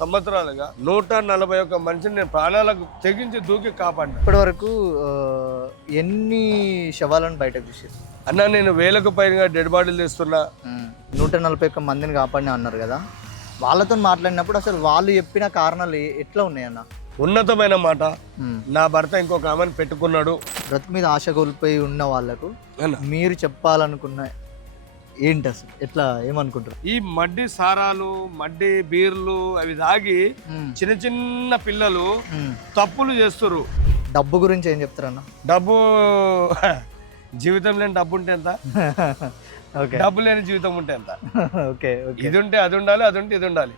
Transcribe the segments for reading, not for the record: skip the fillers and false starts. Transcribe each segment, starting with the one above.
సంవత్సరాలుగా 141 మందిని నేను ప్రాణాలకు తెగించి దూకి కాపాడినా. ఇప్పటి వరకు ఎన్ని శవాలను బయటకు తీసారు అన్న? నేను వేలకు పైగా డెడ్ బాడీలు తీస్తున్నా. 141 మందిని కాపాడినా అన్నారు కదా, వాళ్ళతో మాట్లాడినప్పుడు అసలు వాళ్ళు చెప్పిన కారణాలు ఎట్లా ఉన్నాయన్న? ఉన్నతమైన మాట. నా భర్త ఇంకొక ఆమెను పెట్టుకున్నాడు. బ్రతుకు మీద ఆశ కోల్పోయి ఉన్న వాళ్ళకు అన్న, మీరు చెప్పాలనుకున్న ఏంటి అసలు, ఎట్లా ఏమనుకుంటారు? ఈ మడ్డి సారాలు, మడ్డి బీర్లు అవి తాగి చిన్న చిన్న పిల్లలు తప్పులు చేస్తున్నారు. డబ్బు గురించి ఏం చెప్తారన్న? డబ్బు జీవితం లేని డబ్బు ఉంటే ఎంత, డబ్బు లేని జీవితం ఉంటే ఎంత. ఇది ఉంటే అది ఉండాలి, అది ఉంటే ఇది ఉండాలి.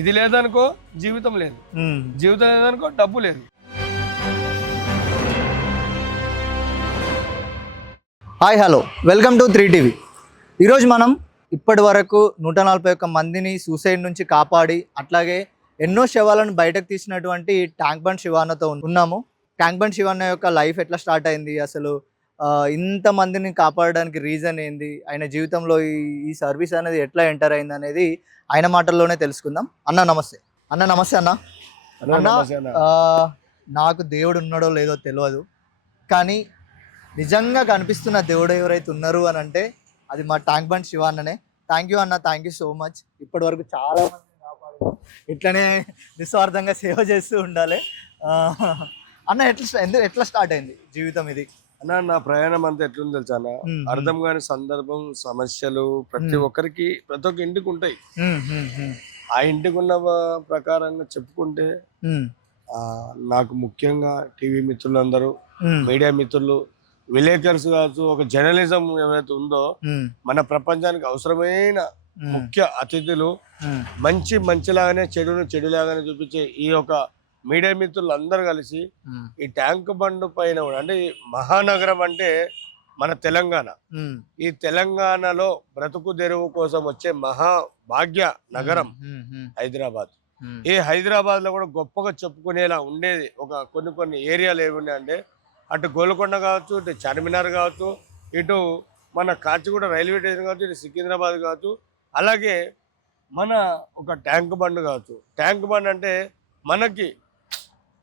ఇది లేదనుకో జీవితం లేదు, జీవితం లేదనుకో డబ్బు లేదు. Hi hello, welcome to 3TV. ఈరోజు మనం ఇప్పటి వరకు 141 మందిని సూసైడ్ నుంచి కాపాడి అట్లాగే ఎన్నో శవాలను బయటకు తీసినటువంటి ట్యాంక్ బండ్ శివాన్నతో ఉన్నాము. ట్యాంక్ బండ్ శివాన్న యొక్క లైఫ్ ఎట్లా స్టార్ట్ అయింది, అసలు ఇంతమందిని కాపాడడానికి రీజన్ ఏంది, ఆయన జీవితంలో ఈ సర్వీస్ అనేది ఎట్లా ఎంటర్ అయింది అనేది ఆయన మాటల్లోనే తెలుసుకుందాం. అన్న నమస్తే. అన్న నమస్తే అన్న. అన్న నాకు దేవుడు ఉన్నాడో లేదో తెలియదు, కానీ నిజంగా కనిపిస్తున్న దేవుడు ఎవరైతే ఉన్నారు అని అంటే అది మా ట్యాంక్ బండ్ శివాన్ననే. థ్యాంక్ యూ అన్న, థ్యాంక్ యూ సో మచ్. ఇప్పటి వరకు చాలా మందిని కాపాడు, ఇట్లనే నిస్వార్థంగా సేవ చేస్తూ ఉండాలి. అన్న ఎట్లా స్టార్ట్ అయింది జీవితం ఇది? అన్న, నా ప్రయాణం అంతా ఎట్లుంది తెలుసా అన్న? అర్థం కాని సందర్భం, సమస్యలు ప్రతి ఒక్కరికి ప్రతి ఒక్క ఇంటికి ఉంటాయి. ఆ ఇంటికి ఉన్న ప్రకారంగా చెప్పుకుంటే నాకు ముఖ్యంగా టీవీ మిత్రులందరూ, మీడియా మిత్రులు, విలేకర్స్ కావచ్చు, ఒక జర్నలిజం ఏమైతే ఉందో మన ప్రపంచానికి అవసరమైన ముఖ్య అతిథులు, మంచి మంచిలాగానే చెడును చెడులాగానే చూపించే ఈ యొక్క మీడియా మిత్రులు అందరూ కలిసి ఈ ట్యాంక్ బండ్ పైన అంటే ఈ మహానగరం అంటే మన తెలంగాణ, ఈ తెలంగాణలో బ్రతుకు తెరువు కోసం వచ్చే మహాభాగ్య నగరం హైదరాబాద్. ఈ హైదరాబాద్ లో కూడా గొప్పగా చెప్పుకునేలా ఉండేది ఒక కొన్ని ఏరియాలు ఏమున్నాయంటే, అటు గోల్కొండ కావచ్చు, ఇటు చార్మినార్ కావచ్చు, ఇటు మన కాచిగూడ రైల్వే స్టేషన్ కావచ్చు, ఇటు సికింద్రాబాద్ కావచ్చు, అలాగే మన ఒక ట్యాంక్ బండ్ కావచ్చు. ట్యాంక్ బండ్ అంటే మనకి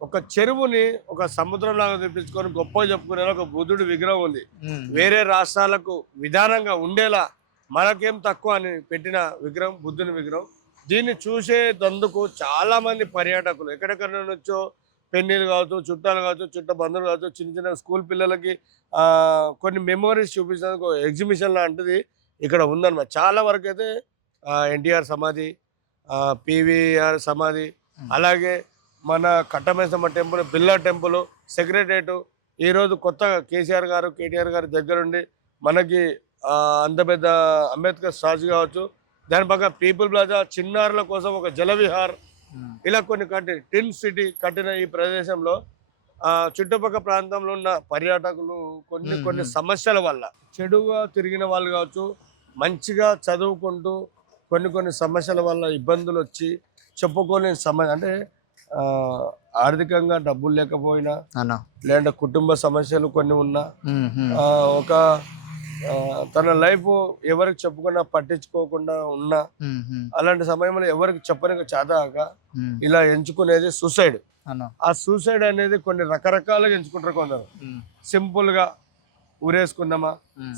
ఒక చెరువుని ఒక సముద్రంలాగా తెప్పించుకొని గొప్పగా చెప్పుకునేలా ఒక బుద్ధుడి విగ్రహం ఉంది. వేరే రాష్ట్రాలకు విధానంగా ఉండేలా మనకేం తక్కువ అని పెట్టిన విగ్రహం బుద్ధుని విగ్రహం. దీన్ని చూసేందుకు చాలా మంది పర్యాటకులు ఎక్కడెక్కడ నుంచో, పెన్నీలు కావచ్చు, చుట్టాలు కావచ్చు, చుట్ట బంధువులు కావచ్చు, చిన్న చిన్న స్కూల్ పిల్లలకి కొన్ని మెమోరీస్ చూపించడానికి ఎగ్జిబిషన్ లాంటిది ఇక్కడ ఉందన్నమాట. చాలా వరకు అయితే ఎన్టీఆర్ సమాధి, పివిఆర్ సమాధి, అలాగే మన Katta Maisamma temple, Birla temple, secretariat, ఈరోజు కొత్తగా కేసీఆర్ గారు, కేటీఆర్ గారు దగ్గరుండి మనకి అంత పెద్ద అంబేద్కర్ స్టాచ్యూ కావచ్చు, దాని పక్కన పీపుల్ ప్లాజా, చిన్నారుల కోసం ఒక జలవిహార్, ఇలా కొన్ని టిన్ సిటీ కట్టిన ఈ ప్రదేశంలో చుట్టుపక్కల ప్రాంతంలో ఉన్న పర్యాటకులు కొన్ని సమస్యల వల్ల చెడుగా తిరిగిన వాళ్ళు కావచ్చు, మంచిగా చదువుకుంటూ కొన్ని సమస్యల వల్ల ఇబ్బందులు వచ్చి చెప్పుకోలేని సమస్య అంటే ఆర్థికంగా డబ్బులు లేకపోయినా, లేదంటే కుటుంబ సమస్యలు కొన్ని ఉన్నా, ఒక తన లైఫ్ ఎవరికి చెప్పుకున్నా పట్టించుకోకుండా ఉన్నా, అలాంటి సమయంలో ఎవరికి చెప్పడానికి చేతగాక ఇలా ఎంచుకునేది సూసైడ్. ఆ సూసైడ్ అనేది కొన్ని రకరకాలుగా ఎంచుకుంటారు. కొందరు సింపుల్ గా ఊరేసుకుందామా,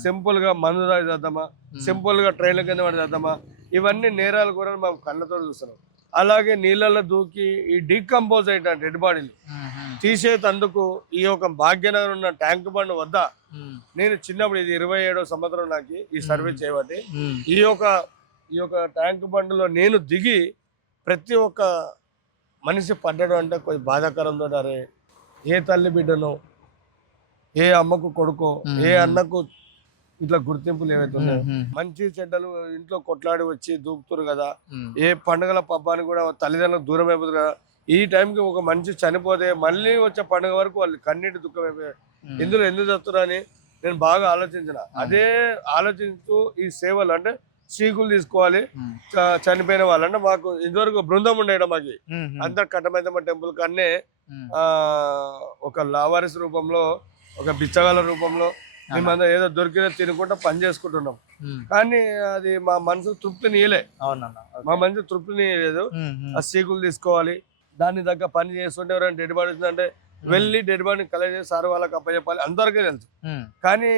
సింపుల్ గా మందు తాగేద్దామా, సింపుల్ గా ట్రైన్ల కింద పడేద్దామా, ఇవన్నీ నేరాలు కూడా మనం కళ్ళతో చూస్తున్నాం. అలాగే నీళ్ళల్లో దూకి ఈ డీకంపోజ్ అయిన డెడ్ బాడీలు తీసేందుకు ఈ యొక్క భాగ్యనగర్ ఉన్న ట్యాంక్ బండ్ వద్ద నేను చిన్నప్పుడు, ఇది 27వ సంవత్సరం నాకు ఈ సర్వీస్ చేయబట్టి, ఈ యొక్క ట్యాంక్ బండ్లో నేను దిగి ప్రతి ఒక్క మనిషి పడ్డడం అంటే కొంచెం బాధాకరంతో, అరే ఏ తల్లి బిడ్డనో, ఏ అమ్మకు కొడుకో, ఏ అన్నకు ఇట్లా గుర్తింపులు ఏవైతే ఉన్నాయో, మంచి చెడ్డలు ఇంట్లో కొట్లాడి వచ్చి దూకుతారు కదా, ఏ పండుగల పబ్బానికి కూడా తల్లిదండ్రులకు దూరం అయిపోతుంది కదా. ఈ టైంకి ఒక మనిషి చనిపోతే మళ్ళీ వచ్చే పండుగ వరకు వాళ్ళు కన్నీటి దుఃఖం అయిపోయాయి. ఇందులో ఎందుకు చెప్తున్నా అని నేను బాగా ఆలోచించిన. అదే ఆలోచిస్తూ ఈ సేవలు అంటే చీకులు తీసుకోవాలి చనిపోయిన వాళ్ళు. అంటే మాకు ఇదివరకు బృందం ఉండేయడం, మాకు అందరు కట్టమైతమ్మ టెంపుల్ కన్నే ఒక లావారిస్ రూపంలో, ఒక బిచ్చగాల రూపంలో, మేమందరం ఏదో దొరికితే తినుకుంటా పని చేసుకుంటున్నాం. కానీ అది మా మనసు తృప్తినియలే. మా మనసు తృప్తినియలేదు. ఆ సీకులు తీసుకోవాలి, దాన్ని తగ్గ పని చేస్తుంటే ఎవరైనా డెడ్ బాడీ వచ్చిందంటే వెళ్ళి డెడ్ బాడీని కలెక్ట్ చేసి సార్ వాళ్ళకి అప్పచెప్పాలి, అందరికీ తెలుసు. కానీ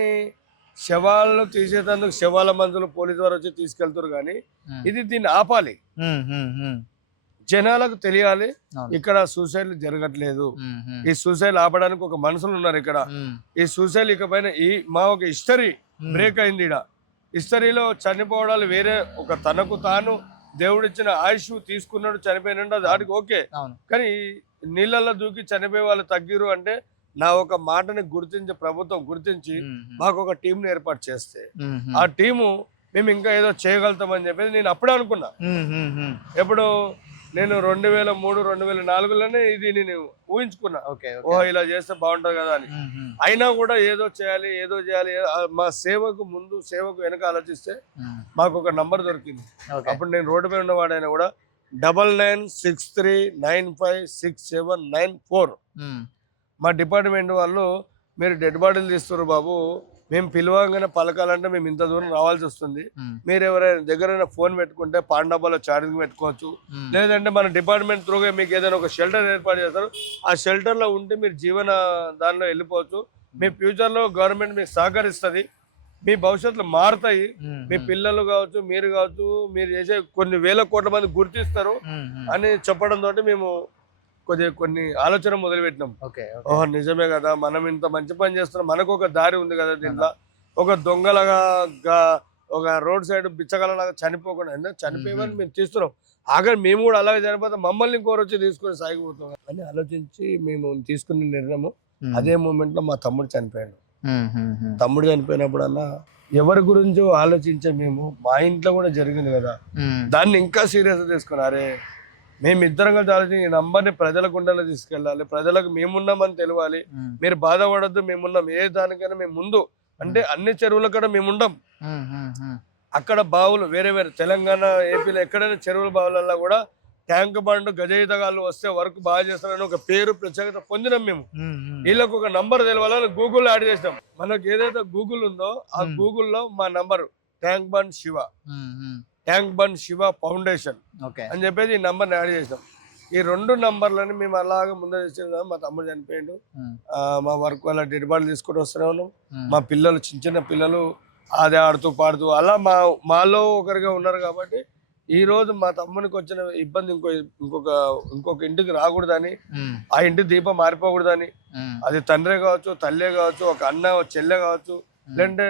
శవాలను తీసేటందుకు శవాల మందులు పోలీసు వారు వచ్చి తీసుకెళ్తారు. కానీ దీన్ని ఆపాలి, జనాలకు తెలియాలి ఇక్కడ సూసైడ్ జరగట్లేదు. ఈ సూసైడ్ ఆపడానికి ఒక మనుషులు ఉన్నారు ఇక్కడ. ఈ సూసైడ్ ఇకపైన మా ఒక హిస్టరీ బ్రేక్ అయింది. ఇక్కడ హిస్టరీలో చనిపోవడాలు వేరే, ఒక తనకు తాను దేవుడిచ్చిన ఆయుష్ తీసుకున్నాడు, చనిపోయినాడు, దానికి ఓకే. కానీ నీళ్ళల్లో దూకి చనిపోయే వాళ్ళు తగ్గిరు అంటే నా ఒక మాటని గుర్తించి ప్రభుత్వం గుర్తించి మాకు ఒక టీంని ఏర్పాటు చేస్తే ఆ టీము మేము ఇంకా ఏదో చేయగలుగుతామని చెప్పేసి నేను అప్పుడే అనుకున్నా. ఎప్పుడు నేను 2003, 2004లోనే ఇది నేను ఊహించుకున్నా. ఓహో ఇలా చేస్తే బాగుంటది కదా అని. అయినా కూడా ఏదో చేయాలి, ఏదో చేయాలి. మా సేవకు ముందు సేవకు వెనక ఆలోచిస్తే మాకు ఒక నంబర్ దొరికింది. అప్పుడు నేను రోడ్డు మీద ఉన్నవాడైనా కూడా 9963956794. మా డిపార్ట్మెంట్ వాళ్ళు మీరు డెడ్ బాడీలు తీస్తున్నారు బాబు, మేము పిలవగానే పలకాలంటే మేము ఇంత దూరం రావాల్సి వస్తుంది, మీరు ఎవరైనా దగ్గర ఫోన్ పెట్టుకుంటే పాండాబాలో ఛార్జింగ్ పెట్టుకోవచ్చు, లేదంటే మన డిపార్ట్మెంట్ త్రూగా మీకు ఏదైనా ఒక షెల్టర్ ఏర్పాటు చేస్తారు, ఆ షెల్టర్లో ఉంటే మీరు జీవన దానిలో వెళ్ళిపోవచ్చు. మీ ఫ్యూచర్లో గవర్నమెంట్ మీకు సహకరిస్తుంది, మీ భవిష్యత్తులో మారుతాయి, మీ పిల్లలు కావచ్చు, మీరు కావచ్చు, మీరు చేసే కొన్ని వేల కోట్ల మంది గుర్తిస్తారు అని చెప్పడం తోటి మేము కొన్ని ఆలోచన మొదలుపెట్టినాం. ఓహో నిజమే కదా, మనం ఇంత మంచి పని చేస్తున్నాం, మనకు ఒక దారి ఉంది కదా దీంట్లో. ఒక దొంగలాగా ఒక రోడ్ సైడ్ బిచ్చగలలాగా చనిపోకుండా చనిపోయేవని మేము తీస్తున్నాం. ఆఖరి మేము కూడా అలాగే చనిపోతాం, మమ్మల్ని ఇంకోరు వచ్చి తీసుకొని సాగిపోతాం అని ఆలోచించి మేము తీసుకున్న నిర్ణయం. అదే మూమెంట్ లో మా తమ్ముడు చనిపోయాడు. తమ్ముడు చనిపోయినప్పుడల్లా ఎవరి గురించో ఆలోచించే మేము, మా ఇంట్లో కూడా జరిగింది కదా, దాన్ని ఇంకా సీరియస్ తీసుకుని అరే మేమిద్దరం కలిసి ఆలోచించి ఈ నంబర్ని ప్రజల గుండెలో తీసుకెళ్ళాలి, ప్రజలకు మేమున్నామని తెలియాలి, మీరు బాధపడద్దు, మేమున్నాం, ఏ దానికైనా మేము ముందు. అంటే అన్ని చెరువుల కూడా మేము ఉండం. అక్కడ బావులు వేరే వేరే తెలంగాణ ఏపీలో ఎక్కడైనా చెరువుల బావులల్లో కూడా ట్యాంక్ బండ్ గజయితగాళ్ళు వస్తే వర్క్ బాగా చేస్తారని ఒక పేరు ప్రత్యేకత పొందినాం మేము. వీళ్ళకు ఒక నంబర్ తెలవాలని గూగుల్ యాడ్ చేసినాం. మనకు ఏదైతే గూగుల్ ఉందో ఆ గూగుల్లో మా number tank bund Shiva, tank bund Shiva foundation అని చెప్పేసి ఈ నంబర్ని యాడ్ చేసాం. ఈ 2 నంబర్లని మేము అలాగే ముందే చేసాం. మా తమ్ముడు చనిపోయాడు, మా వర్క్ వల్ల డెడ్ బాడీ తీసుకుంటూ వస్తూనే ఉన్నాం. మా పిల్లలు చిన్న పిల్లలు అదే ఆడుతూ పాడుతూ అలా మాలో ఒకరిగా ఉన్నారు. కాబట్టి ఈ రోజు మా తమ్మునికి వచ్చిన ఇబ్బంది ఇంకొక ఇంటికి రాకూడదని, ఆ ఇంటి దీపం మారిపోకూడదని, అది తండ్రే కావచ్చు, తల్లే కావచ్చు, ఒక అన్న చెల్లె కావచ్చు, లేదంటే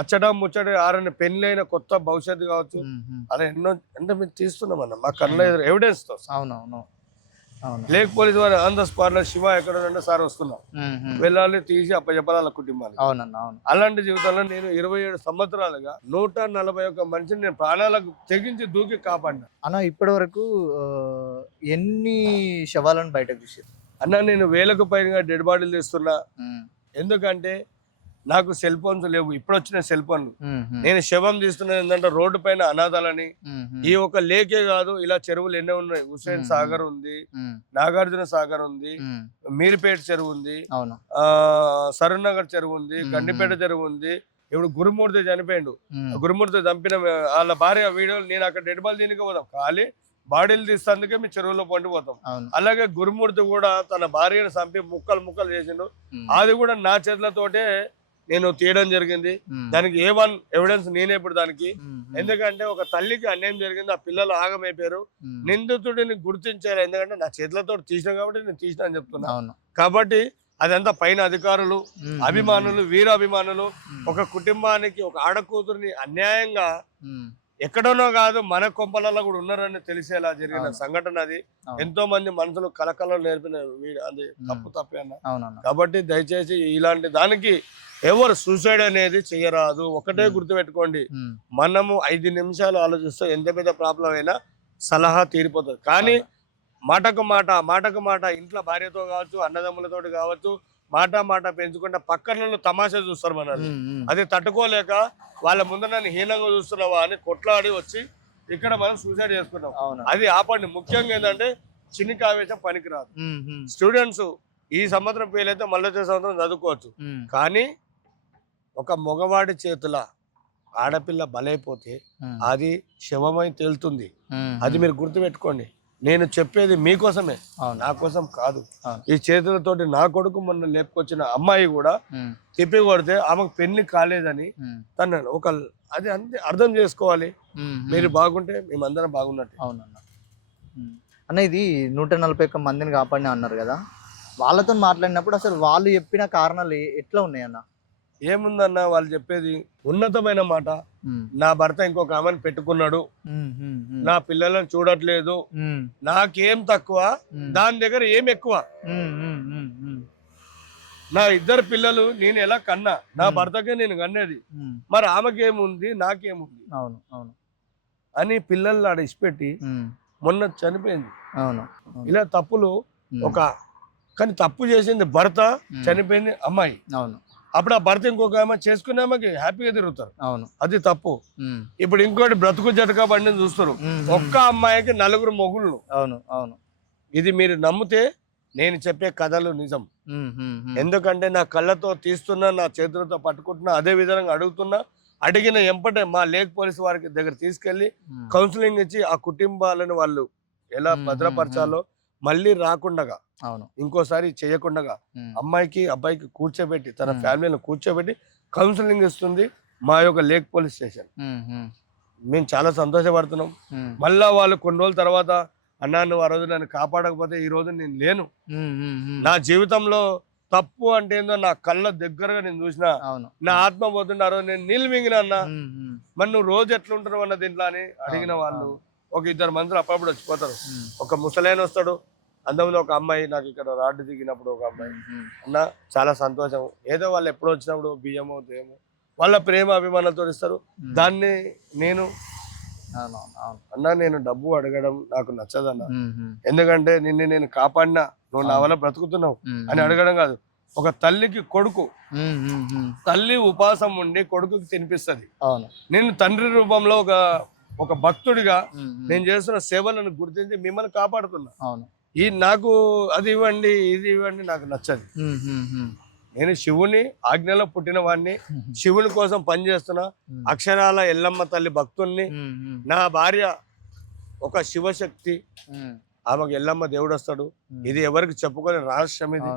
అచ్చట ముచ్చట ఆరని పెళ్లి అయిన కొత్త భవిష్యత్తు కావచ్చు, అలా ఎన్నో అంటే మేము తీస్తున్నామన్న మా కళ్ళ ఎదురు ఎవిడెన్స్ తో. లేక్ పోలీసు వారు ఆన్ ద స్పాట్ లో శివ ఎక్కడ ఉంటే సార్ వస్తున్నాం, వెళ్ళాలి, తీసి అప్పచెప్పాలి వాళ్ళ కుటుంబాలు. అలాంటి జీవితంలో నేను 27 సంవత్సరాలుగా 141 మనిషిని నేను ప్రాణాలకు తెగించి దూకి కాపాడినా. అన్న ఇప్పటి వరకు ఎన్ని శవాలను బయటకు తీసారు అన్న? నేను 1000కు పైగా డెడ్ బాడీలు తీస్తున్నా. ఎందుకంటే నాకు సెల్ ఫోన్స్ లేవు, ఇప్పుడు వచ్చిన సెల్ ఫోన్లు. నేను శవం తీస్తున్నది ఏంటంటే రోడ్డు పైన అనాథాలని. ఈ ఒక లేకే కాదు, ఇలా చెరువులు ఎన్నో ఉన్నాయి. హుస్సేన్ సాగర్ ఉంది, నాగార్జున సాగర్ ఉంది, మీర్పేట చెరువు ఉంది, సరూర్నగర్ చెరువు ఉంది, గండిపేట చెరువు ఉంది. ఇప్పుడు గురుమూర్తి చనిపోయాడు, గురుమూర్తి చంపిన వాళ్ళ భార్య వీడియోలు నేను అక్కడ డెడ్ బాల్ దీనికి పోదాం, ఖాళీ బాడీలు తీస్తేందుకే మీ చెరువులో పండిపోతాం. అలాగే గురుమూర్తి కూడా తన భార్యను చంపి ముక్కలు చేసిండు, అది కూడా నా చేతులతోటే నేను తీయడం జరిగింది. దానికి A1 ఎవిడెన్స్ నేనే ఇప్పుడు దానికి. ఎందుకంటే ఒక తల్లికి అన్యాయం జరిగింది, ఆ పిల్లలు ఆగమైపోయారు, నిందితుడిని గుర్తించారు. ఎందుకంటే నా చేతులతో తీసినా కాబట్టి నేను తీసినా అని చెప్తున్నా. కాబట్టి అదంతా పైన అధికారులు, అభిమానులు, వీరాభిమానులు ఒక కుటుంబానికి ఒక ఆడకూతురిని అన్యాయంగా ఎక్కడనో కాదు మన కొంపలలో కూడా ఉన్నారని తెలిసేలా జరిగిన సంఘటన అది. ఎంతో మంది మనుషులు కలకలం నేర్పిన అది తప్పే అన్న. కాబట్టి దయచేసి ఇలాంటి దానికి ఎవరు సూసైడ్ అనేది చెయ్యరాదు. ఒకటే గుర్తుపెట్టుకోండి, మనము 5 నిమిషాలు ఆలోచిస్తే ఎంత పెద్ద ప్రాబ్లం అయినా సలహా తీరిపోతుంది. కానీ మాటకు మాట ఇంట్లో భార్యతో కావచ్చు, అన్నదమ్ములతో కావచ్చు, మాట పెంచుకుంటే పక్కన తమాషా చూస్తారు మనల్ని. అది తట్టుకోలేక వాళ్ళ ముందు నన్ను హీనంగా చూస్తున్నావా అని కొట్లాడి వచ్చి ఇక్కడ మనం సూసైడ్ చేసుకున్నాం. అది ఆపండి. ముఖ్యంగా ఏంటంటే చినికి ఆవేశం పనికిరాదు. స్టూడెంట్స్ ఈ సంవత్సరం ఫెయిల్ అయితే మళ్ళీ వచ్చే సంవత్సరం చదువుకోవచ్చు, కానీ ఒక మగవాడి చేతుల ఆడపిల్ల బలైపోతే అది శవమై తేలుతుంది. అది మీరు గుర్తుపెట్టుకోండి. నేను చెప్పేది మీకోసమే, నా కోసం కాదు. ఈ చేతులతోటి నా కొడుకు మొన్న లేపుకొచ్చిన అమ్మాయి కూడా తిప్పి కొడితే ఆమెకు పెళ్లి కాలేదని తన ఒక అది అంతే అర్థం చేసుకోవాలి. మీరు బాగుంటే మేమందరం బాగున్నట్టు. అవునన్న. అన్న, ఇది 141 మందిని కాపాడిన అన్నారు కదా, వాళ్ళతో మాట్లాడినప్పుడు అసలు వాళ్ళు చెప్పిన కారణాలు ఎట్లా ఉన్నాయన్న? ఏముందన్న, వాళ్ళు చెప్పేది ఉన్నతమైన మాట. నా భర్త ఇంకొక ఆమెను పెట్టుకున్నాడు, నా పిల్లలను చూడట్లేదు, నాకేం తక్కువ, దాని దగ్గర ఏం ఎక్కువ. నా 2 పిల్లలు నేను ఎలా కన్నా, నా భర్తకే నేను కన్నది, మరి ఆమెకేముంది నాకేముంది అవును అవును అని పిల్లల్ని ఆడ ఇచ్చిపెట్టి మొన్న చనిపోయింది. అవును. ఇలా తప్పులు కానీ తప్పు చేసింది భర్త, చనిపోయింది అమ్మాయి. అవును. అప్పుడు ఆ భర్త ఇంకొక ఆమె చేసుకునే ఆమెకి హ్యాపీగా తిరుగుతారు. అవును. అది తప్పు. ఇప్పుడు ఇంకోటి బ్రతుకు జటకా బండిని చూస్తారు, ఒక్క అమ్మాయికి 4 మొగుళ్ళు. అవును అవును. ఇది మీరు నమ్మితే నేను చెప్పే కథలు నిజం. ఎందుకంటే నా కళ్ళతో తీస్తున్నా, నా చేతులతో పట్టుకుంటున్నా, అదే విధంగా అడుగుతున్నా. అడిగిన ఎంపటే మా లేక్ పోలీసు వారికి దగ్గర తీసుకెళ్లి కౌన్సిలింగ్ ఇచ్చి ఆ కుటుంబాలను వాళ్ళు ఎలా భద్రపరచాలో, మళ్ళీ రాకుండగా, ఇంకోసారి చేయకుండగా అమ్మాయికి అబ్బాయికి కూర్చోబెట్టి, తన ఫ్యామిలీని కూర్చోబెట్టి కౌన్సిలింగ్ ఇస్తుంది మా యొక్క లేక్ పోలీస్ స్టేషన్. మేము చాలా సంతోషపడుతున్నాం. మళ్ళా వాళ్ళు కొన్ని రోజుల తర్వాత, అన్నా నువ్వు ఆ రోజు నన్ను కాపాడకపోతే ఈ రోజు నేను లేను, నా జీవితంలో తప్పు అంటే ఏందో నా కళ్ళ దగ్గరగా నేను చూసిన, నా ఆత్మ పోతుండే ఆ రోజు నేను నీళ్ళు మింగిన అన్న. మరి నువ్వు రోజు ఎట్లుంటున్నావు అన్న దీంట్లో అని అడిగిన వాళ్ళు ఒక 2 మందులు అప్పుడప్పుడు వచ్చిపోతారు. ఒక ముసలైన వస్తాడు, అంతకుముందు ఒక అమ్మాయి నాకు ఇక్కడ రాడ్డు దిగినప్పుడు ఒక అమ్మాయి అన్న చాలా సంతోషం, ఏదో వాళ్ళు ఎప్పుడు వచ్చినప్పుడు బియ్యమో దేమో వాళ్ళ ప్రేమ అభిమానంతో ఇస్తారు. దాన్ని నేను అన్నా నేను డబ్బు అడగడం నాకు నచ్చదన్న. ఎందుకంటే నిన్ను నేను కాపాడినా, నువ్వు నా వల్ల బ్రతుకుతున్నావు అని అడగడం కాదు. ఒక తల్లికి కొడుకు, తల్లి ఉపాసం ఉండి కొడుకుకి తినిపిస్తుంది. నేను తండ్రి రూపంలో ఒక భక్తుడిగా నేను చేస్తున్న సేవలను గుర్తించి మిమ్మల్ని కాపాడుతున్నా. ఈ నాకు అది ఇవ్వండి ఇది ఇవ్వండి నాకు నచ్చదు. నేను శివుని ఆజ్ఞలో పుట్టిన వాడిని, శివుని కోసం పనిచేస్తున్నా, అక్షరాల ఎల్లమ్మ తల్లి భక్తుల్ని. నా భార్య ఒక శివశక్తి, ఆమెకు ఎల్లమ్మ దేవుడు వస్తాడు. ఇది ఎవరికి చెప్పుకొని రహస్యం ఇది.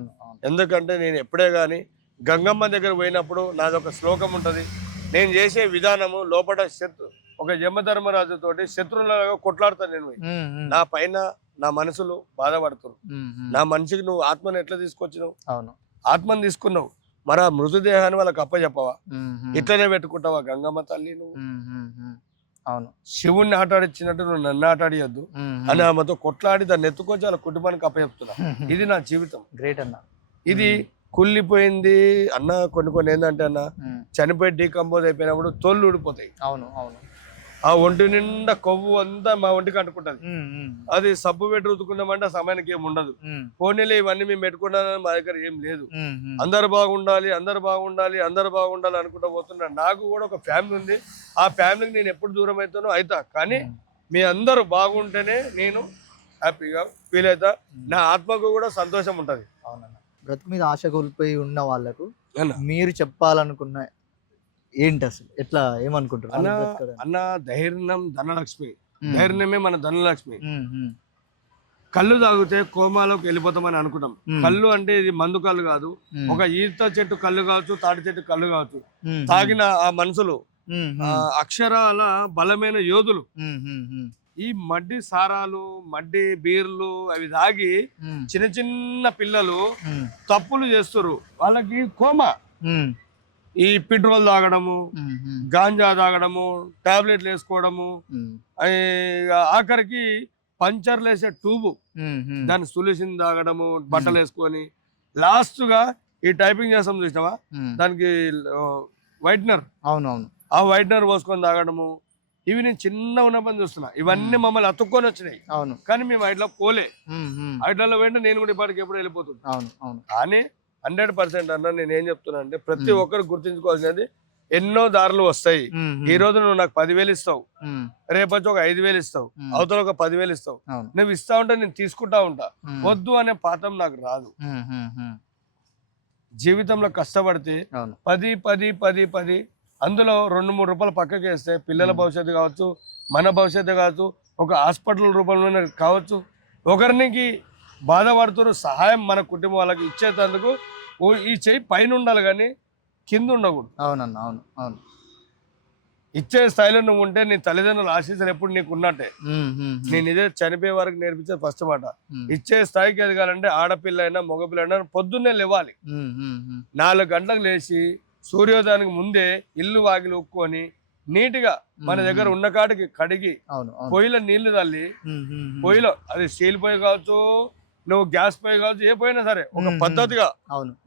ఎందుకంటే నేను ఎప్పుడే గాని గంగమ్మ దగ్గర పోయినప్పుడు నాదొక శ్లోకం ఉంటది. నేను చేసే విధానము లోపల ఒక యమధర్మరాజు తోటి శత్రువులుగా కొట్లాడతాను నేను. నా పైన నా మనసులు బాధపడుతున్నారు. నా మనిషికి నువ్వు ఆత్మను ఎట్లా తీసుకొచ్చినావు? ఆత్మను తీసుకున్నావు, మరి ఆ మృతదేహాన్ని వాళ్ళకి అప్పచెప్పవా? ఇట్లనే పెట్టుకుంటావా గంగమ్మ తల్లి? నువ్వు శివుణ్ణి ఆటాడిచ్చినట్టు నువ్వు నన్ను ఆటాడియద్దు అని ఆమెతో కొట్లాడి దాన్ని ఎత్తుకొచ్చి వాళ్ళ కుటుంబానికి అప్పచెప్తున్నా. ఇది నా జీవితం. గ్రేట్ అన్న. ఇది కుళ్ళిపోయింది అన్న. కొన్ని ఏంటంటే అన్న, చనిపోయి డీకంపోజ్ అయిపోయినప్పుడు తోళ్ళు ఊడిపోతాయి. ఆ ఒంటి నిండా కొవ్వు అంతా మా ఒంటికి అంటుకుంటది. అది సబ్బు పెట్టి రుతుకున్నామంటే సమయానికి ఏమి ఉండదు. పోనీలే ఇవన్నీ మేము పెట్టుకున్నానని మా దగ్గర ఏం లేదు. అందరు బాగుండాలి అందరు బాగుండాలి అందరు బాగుండాలి అనుకుంటా పోతున్నా. నాకు కూడా ఒక ఫ్యామిలీ ఉంది. ఆ ఫ్యామిలీకి నేను ఎప్పుడు దూరం అవుతానో అవుతా, కానీ మీ అందరూ బాగుంటేనే నేను హ్యాపీగా ఫీల్ అవుతా. నా ఆత్మకు కూడా సంతోషం ఉంటది. బ్రతుకు మీద ఆశ కోల్పోయి ఉన్న వాళ్ళకు మీరు చెప్పాలనుకున్న ఏంటి అసలు? ఎట్లా ఏమనుకుంటారు అన్న? ధైర్యం ధనలక్ష్మి, ధైర్యమే మన ధనలక్ష్మి. కళ్ళు తాగితే కోమాలోకి వెళ్ళిపోతామని అనుకుంటాం. కళ్ళు అంటే ఇది మందు కళ్ళు కాదు. ఒక ఈత చెట్టు కళ్ళు కావచ్చు, తాటి చెట్టు కళ్ళు కావచ్చు. తాగిన ఆ మనుషులు అక్షరాల బలమైన యోధులు. ఈ మడ్డి సారాలు, మడ్డి బీర్లు అవి తాగి చిన్న చిన్న పిల్లలు తప్పులు చేస్తారు. వాళ్ళకి కోమా. ఈ పెట్రోల్ తాగడము, గాంజా తాగడము, టాబ్లెట్లు వేసుకోవడము, ఆఖరికి పంచర్లు వేసే ట్యూబు దాన్ని సొల్యూషన్ తాగడము, బట్టలు వేసుకొని లాస్ట్ గా ఈ టైపింగ్ చేస్తాం చూసినావా, దానికి వైట్నర్, అవునవును, ఆ వైట్నర్ పోసుకొని తాగడము. ఇవి నేను చిన్న ఉన్న పని చూస్తున్నా. ఇవన్నీ మమ్మల్ని అతుక్కొని వచ్చినాయి. అవును, కానీ మేము ఐట్లో పోలే. ఐట్లలో వెంటనే నేను కూడా ఇప్పటికి ఎప్పుడు వెళ్ళిపోతుంది. కానీ 100% అన్న నేను ఏం చెప్తున్నా అంటే, ప్రతి ఒక్కరు గుర్తించుకోవాల్సినది, ఎన్నో దారులు వస్తాయి. ఈ రోజు నువ్వు నాకు 10,000 ఇస్తావు, రేపొచ్చి ఒక 5,000 ఇస్తావు, అవతల ఒక 10,000 ఇస్తావు. నువ్వు ఇస్తా ఉంటే నేను తీసుకుంటా ఉంటా. వద్దు అనే పాఠం నాకు రాదు. జీవితంలో కష్టపడితే అవును 10 10 10 10 అందులో 2-3 రూపాయలు పక్కకి వేస్తే పిల్లల భవిష్యత్తు కావచ్చు, మన భవిష్యత్తు కావచ్చు, ఒక హాస్పిటల్ రూపంలోనే కావచ్చు, ఒకరికి బాధపడుతున్న సహాయం మన కుటుంబం వాళ్ళకి ఇచ్చేటందుకు ఈ చెయ్యి పైన ఉండాలి కానీ కింద ఉండకూడదు. అవునన్న అవును అవును ఇచ్చే స్థాయిలో నువ్వు ఉంటే నీ తల్లిదండ్రుల ఆశీస్సులు ఎప్పుడు నీకు ఉన్నట్టే. నేను ఇదే చనిపోయే వరకు నేర్పించే ఫస్ట్ మాట. ఇచ్చే స్థాయికి ఎదగాలంటే ఆడపిల్ల అయినా మగపిల్ల అయినా పొద్దున్నే లేవాలి. 4 గంటలకు లేచి సూర్యోదయానికి ముందే ఇల్లు వాకిలి ఉక్కొని నీట్గా మన దగ్గర ఉన్న కాడికి కడిగి పొయ్యిలో నీళ్లు తల్లి, పొయ్యిలో అది స్టీల్ పొయ్యి కావచ్చు, నువ్వు గ్యాస్ పొయ్యి కావచ్చు, ఏ పోయినా సరే ఒక పద్ధతిగా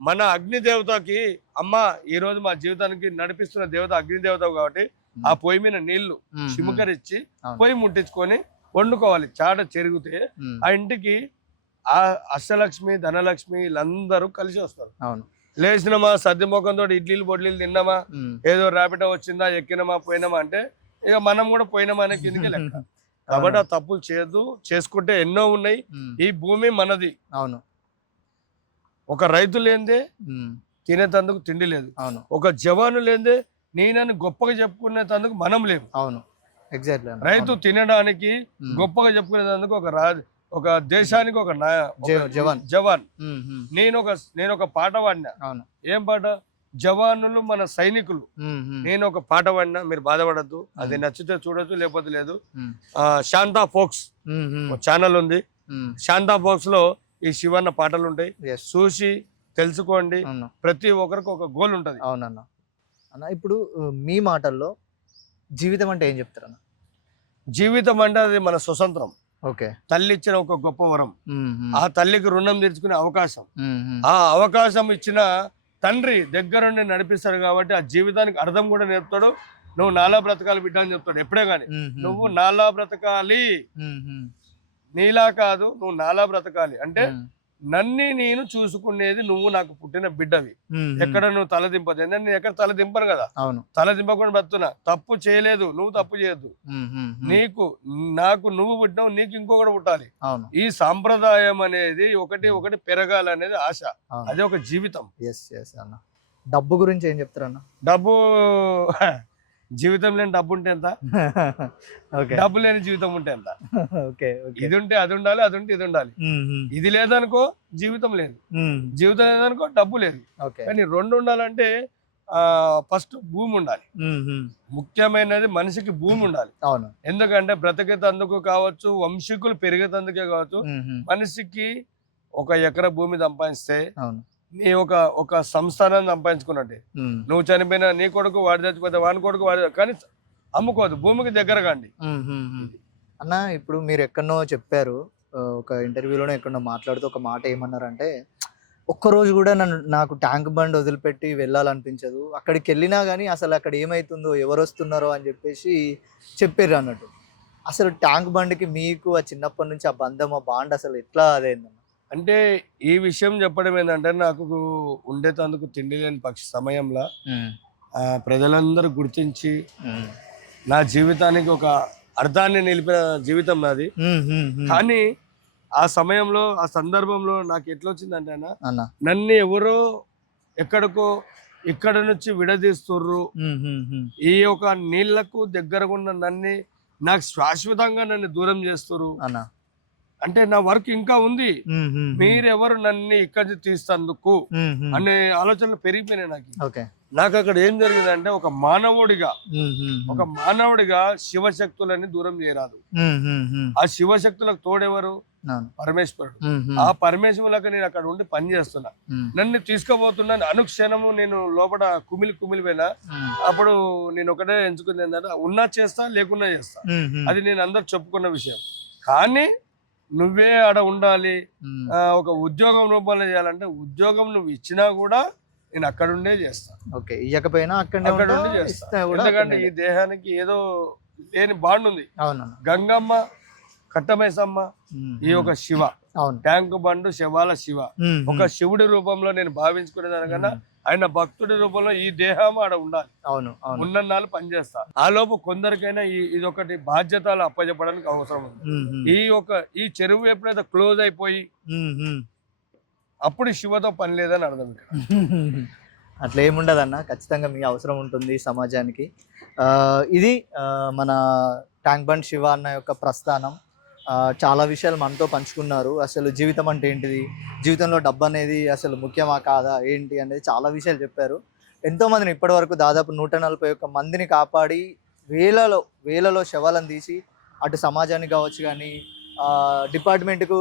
మన అగ్ని దేవతకి అమ్మ ఈ రోజు మా జీవితానికి నడిపిస్తున్న దేవత అగ్ని దేవత కాబట్టి ఆ పొయ్యి మీద నీళ్లు చిముకరిచ్చి పొయ్యి ముట్టించుకొని వండుకోవాలి. చాట చెరిగితే ఆ ఇంటికి ఆ అష్టలక్ష్మి ధనలక్ష్మి వీళ్ళందరూ కలిసి వస్తారు. లేచినమా సద్ది ముఖంతో ఇడ్లీలు బొడ్లీలు తిన్నామా, ఏదో ర్యాపిడో వచ్చిందా ఎక్కినమా పోయినామా అంటే ఇక మనం కూడా పోయినామా అనే కిందకి లెక్క. కాబట్టి ఆ తప్పులు చేయొద్దు. చేసుకుంటే ఎన్నో ఉన్నాయి. ఈ భూమి మనది. అవును. ఒక రైతు లేనిదే తినేటందుకు తిండి లేదు. ఒక జవాను లేనిదే నేనని గొప్పగా చెప్పుకునేందుకు మనం లేము. అవును ఎగ్జాక్ట్లీ. రైతు తినడానికి గొప్పగా చెప్పుకునేందుకు ఒక దేశానికి ఒక జవాన్. నేను ఒక పాట పాడినా. ఏం పాట? జవానులు మన సైనికులు. నేను ఒక పాట పాడినా, మీరు బాధపడద్దు. అది నచ్చితే చూడొచ్చు, లేకపోతే లేదు. శాంతా ఫోక్స్ ఛానల్ ఉంది. శాంతా ఫోక్స్ లో ఈ శివన్న పాటలు ఉంటాయి, చూసి తెలుసుకోండి. ప్రతి ఒక్కరికి ఒక గోల్ ఉంటది. అవునన్నా. అన్న ఇప్పుడు మీ మాటల్లో జీవితం అంటే ఏం చెప్తారన్న? జీవితం అంటే అది మన స్వతంత్రం. తల్లి ఇచ్చిన ఒక గొప్ప వరం. ఆ తల్లికి రుణం తీర్చుకునే అవకాశం. ఆ అవకాశం ఇచ్చిన తండ్రి దగ్గరుండి నడిపిస్తాడు కాబట్టి ఆ జీవితానికి అర్థం కూడా నేర్పుతాడు. నువ్వు నాలా బ్రతకాలి బిడ్డ అని చెప్తాడు ఎప్పుడే గాని. నువ్వు నాలా బ్రతకాలి, నీలా కాదు, నువ్వు నాలా బ్రతకాలి అంటే నన్ను నేను చూసుకునేది నువ్వు నాకు పుట్టిన బిడ్డవి. ఎక్కడ నువ్వు తల దింపదు. నేను ఎక్కడ తల దింపను కదా, తల దింపకుండా బతున్నా. తప్పు చేయలేదు, నువ్వు తప్పు చేయొద్దు. నాకు నువ్వు పుట్టినావు, నీకు ఇంకొకటి పుట్టాలి. ఈ సాంప్రదాయం అనేది ఒకటి పెరగాలనేది ఆశ. అదే ఒక జీవితం. డబ్బు గురించి ఏం చెప్తారన్న? డబ్బు జీవితం లేని డబ్బు ఉంటే ఎంత, డబ్బు లేని జీవితం ఉంటే ఎంత. ఇది ఉంటే అది ఉండాలి, అది ఉంటే ఇది ఉండాలి. ఇది లేదనుకో జీవితం లేదు, జీవితం లేదనుకో డబ్బు లేదు. కానీ రెండు ఉండాలంటే ఫస్ట్ భూమి ఉండాలి. ముఖ్యమైనది మనిషికి భూమి ఉండాలి. ఎందుకంటే బ్రతికేతందుకు కావచ్చు, వంశీకులు పెరిగేతందుకే కావచ్చు, మనిషికి 1 ఎకరా భూమి సంపాదిస్తే నీ ఒక సంస్థానాన్ని సంపాదించుకున్నట్టే. నువ్వు చనిపోయినా నీ కొడుకు వాడు చచ్చిపోతే వాని కొడుకు వాడు, కానీ అమ్ముకోవద్దు, భూమికి దగ్గర కాండి. అన్న ఇప్పుడు మీరు ఎక్కడనో చెప్పారు, ఒక ఇంటర్వ్యూలోనే ఎక్కడో మాట్లాడుతూ ఒక మాట ఏమన్నారంటే, ఒక్కరోజు కూడా నాకు ట్యాంక్ బండ్ వదిలిపెట్టి వెళ్ళాలనిపించదు, అక్కడికి వెళ్ళినా కానీ అసలు అక్కడ ఏమవుతుందో ఎవరు వస్తున్నారో అని చెప్పేసి చెప్పారు అన్నట్టు. అసలు ట్యాంక్ బండ్కి మీకు ఆ చిన్నప్పటి నుంచి ఆ బంధం, ఆ బాండ్ అసలు ఎట్లా అదైందన్న? అంటే ఈ విషయం చెప్పడం ఏంటంటే, నాకు ఉండేటందుకు తిండి లేని సమయంలో ప్రజలందరూ గుర్తించి నా జీవితానికి ఒక అర్థాన్ని నిలిపిన జీవితం నాది. కానీ ఆ సమయంలో, ఆ సందర్భంలో నాకు ఎట్లా వచ్చిందంటే నన్ను ఎవరో ఎక్కడికో ఇక్కడ నుంచి విడదీస్తుర్రు. ఈ యొక్క నీళ్లకు దగ్గరగా ఉన్న నన్ను నాకు శాశ్వతంగా నన్ను దూరం చేస్తుర్రు. అంటే నా వర్క్ ఇంకా ఉంది, మీరెవరు నన్ను ఇక్కడి తీస్తందుకు అనే ఆలోచనలు పెరిగిపోయినాయి నాకు. అక్కడ ఏం జరిగిందంటే, ఒక మానవుడిగా శివశక్తులని దూరం చేయరాదు. ఆ శివశక్తులకు తోడెవరు? పరమేశ్వరుడు. ఆ పరమేశ్వరులకు నేను అక్కడ ఉండి పని చేస్తున్నా. నన్ను తీసుకుపోతున్నాను అనుక్షణము. నేను లోపల కుమిలి పోయినా అప్పుడు నేను ఒకటే ఎంచుకుంది ఏంటంటే, ఉన్నా చేస్తా, లేకున్నా చేస్తా. అది నేను అందరు చెప్పుకున్న విషయం. కానీ నువ్వే ఆడ ఉండాలి, ఒక ఉద్యోగం రూపంలో చేయాలంటే ఉద్యోగం నువ్వు ఇచ్చినా కూడా నేను అక్కడుండే చేస్తా. ఇవ్వకపోయినా అక్కడుండే చేస్తా. ఎందుకంటే ఈ దేహానికి ఏదో లేని బాండ్ ఉంది. గంగమ్మ, కట్టమైసమ్మ, ఈ ఒక శివ, ట్యాంక్ బండు శివాల శివ. ఒక శివుడి రూపంలో నేను భావించుకునే దానికన్నా ఆయన భక్తుడి రూపంలో ఈ దేహం ఆడ ఉండాలి. ఉన్నన్నాళ్ళు పనిచేస్తా. ఆ లోపు కొందరికైనా ఇదొకటి బాధ్యతలు అప్పచెప్పడానికి అవసరం ఉంది. ఈ చెరువు ఎప్పుడైతే క్లోజ్ అయిపోయి అప్పుడు శివతో పని లేదని అర్థం ఇక్కడ. అట్లా ఏముండదు అన్న, ఖచ్చితంగా మీ అవసరం ఉంటుంది సమాజానికి. ఇది మన ట్యాంక్ బండ్ శివ అన్న యొక్క ప్రస్థానం. చాలా విషయాలు మనతో పంచుకున్నారు. అసలు జీవితం అంటే ఏంటిది, జీవితంలో డబ్బు అనేది అసలు ముఖ్యమా కాదా ఏంటి అనేది చాలా విషయాలు చెప్పారు. ఎంతోమందిని ఇప్పటి వరకు దాదాపు 141 మందిని కాపాడి వేలలో శవాలను తీసి అటు సమాజానికి కావచ్చు కానీ డిపార్ట్మెంట్కు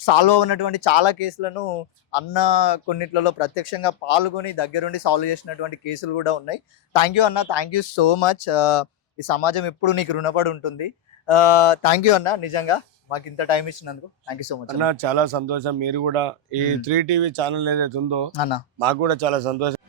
సాల్వ్ అవునటువంటి చాలా కేసులను అన్న కొన్నిట్లలో ప్రత్యక్షంగా పాల్గొని దగ్గరుండి సాల్వ్ చేసినటువంటి కేసులు కూడా ఉన్నాయి. థ్యాంక్ యూ అన్న, థ్యాంక్ యూ సో మచ్. ఈ సమాజం ఎప్పుడు నీకు రుణపడి ఉంటుంది. థ్యాంక్ యూ అన్న, నిజంగా మాకు ఇంత టైం ఇచ్చినందుకు థ్యాంక్ యూ సో మచ్ అన్న. చాలా సంతోషం. మీరు కూడా ఈ 3 టీవీ ఛానల్ ఏదైతే ఉందో అన్న, మాకు కూడా చాలా సంతోషం.